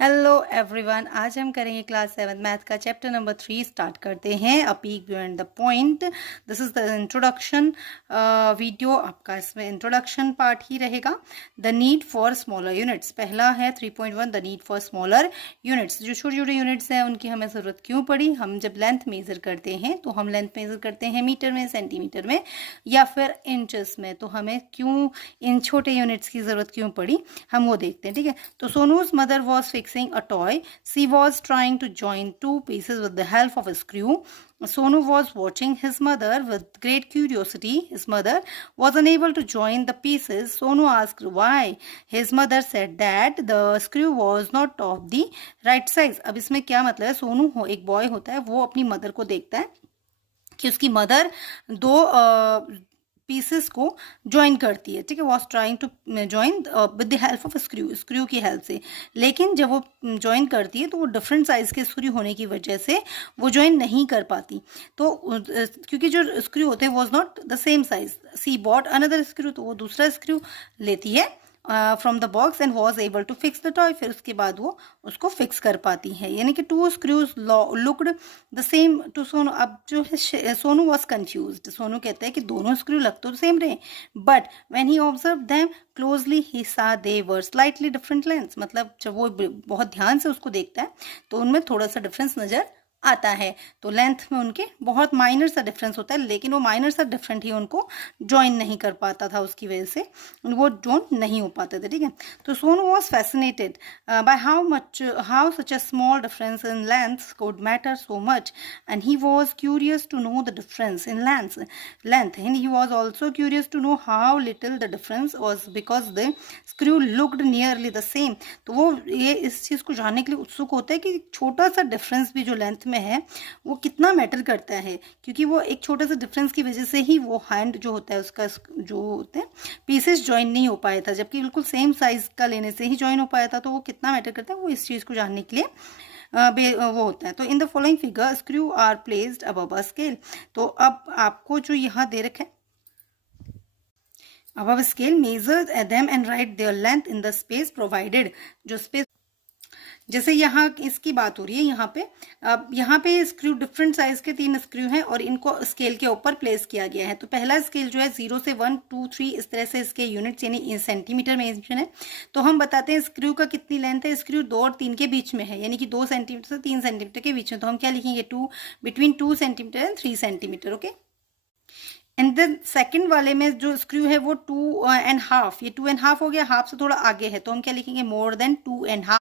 Hello everyone, आज हम करेंगे क्लास 7 मैथ का चैप्टर नंबर 3 स्टार्ट करते हैं। अ peak beyond the point. This is the introduction video. आपका इसमें इंट्रोडक्शन पार्ट ही रहेगा। The need for smaller units पहला है 3.1 the need for smaller units. जो छोटे छोटे यूनिट्स हैं उनकी हमें ज़रूरत क्यों पड़ी। हम जब लेंथ मेज़र करते हैं तो हम लेंथ मेज़र करते हैं मीटर में, सेंटीमीटर में या फिर इंचेस में। तो हमें क्यों इन छोटे यूनिट्स की ज़रूरत क्यों पड़ी, हम वो देखते हैं। ठीक है, तो सोनू's mother was fixing a toy. She was trying to join two pieces with the help of a screw. Sonu was watching his mother with great curiosity. His mother was unable to join the pieces. Sonu asked why. His mother said that the screw was not of the right size. अब इसमें क्या मतलब है, सोनू हो एक boy होता है, वो अपनी मदर को देखता है कि उसकी मदर दो पीसेस को ज्वाइन करती है। ठीक है, was trying to join with the help of screw की हेल्प से। लेकिन जब वो ज्वाइन करती है तो वो डिफरेंट साइज़ के स्क्रू होने की वजह से वो ज्वाइन नहीं कर पाती। तो क्योंकि जो स्क्रू होते हैं was not the same size, she bought another screw, तो वो दूसरा स्क्रू लेती है from the box and was able to fix the toy. फिर उसके बाद वो उसको फिक्स कर पाती है। यानी कि two screws looked the same to Sonu. अब जो है सोनू वॉज कन्फ्यूज्ड। सोनू कहता है कि दोनों स्क्रू लग तो सेम रहे, but when he observe them closely ही सा दे वर स्लाइटली डिफरेंट लेंथ। मतलब जब वो बहुत ध्यान से उसको देखता है तो उनमें थोड़ा सा डिफरेंस नज़र आता है। तो लेंथ में उनके बहुत माइनर सा डिफरेंस होता है, लेकिन वो माइनर सा डिफरेंट ही उनको ज्वाइन नहीं कर पाता था, उसकी वजह से वो ज्वाइन नहीं हो पाते थे। ठीक है, तो Sonu was fascinated by how such a small difference in length could matter so much, and he was curious to know the difference in length and he was also curious to know how little the difference was because the screw looked nearly the same. तो वो ये इस चीज़ को जानने के लिए उत्सुक होता है कि छोटा सा डिफरेंस भी जो लेंथ में है वो कितना मैटर करता है, क्योंकि वो एक छोटे से डिफरेंस की वजह से ही वो हैंड जो होता है उसका जो होते हैं पीसेस ज्वाइन नहीं हो पाया था, जबकि बिल्कुल सेम साइज का लेने से ही ज्वाइन हो पाया था। तो वो कितना मैटर करता है वो इस चीज़ को जानने के लिए वो होता है। तो in the following figure screw are placed above a scale. तो अब आपको जो यहाँ दे रखा है above scale, measure them and write their length in the space provided। जो स्पेस, जैसे यहाँ इसकी बात हो रही है यहाँ पे, अब यहाँ पे स्क्रू डिफरेंट साइज के 3 स्क्रू हैं और इनको स्केल के ऊपर प्लेस किया गया है। तो पहला स्केल जो है 0 से 1 2 3 इस तरह से इसके यूनिट्स यानी सेंटीमीटर में है। तो हम बताते हैं स्क्रू का कितनी लेंथ है। स्क्रू 2 और 3 के बीच में है, यानी कि 2 सेंटीमीटर से 3 सेंटीमीटर के बीच में। तो हम क्या लिखेंगे, 2 between 2 centimetre and 3 centimetre. Okay, and then second वाले में जो स्क्रू है वो 2.5, ये 2.5 हो गया, हाफ से थोड़ा आगे है, तो हम क्या लिखेंगे, मोर देन 2.5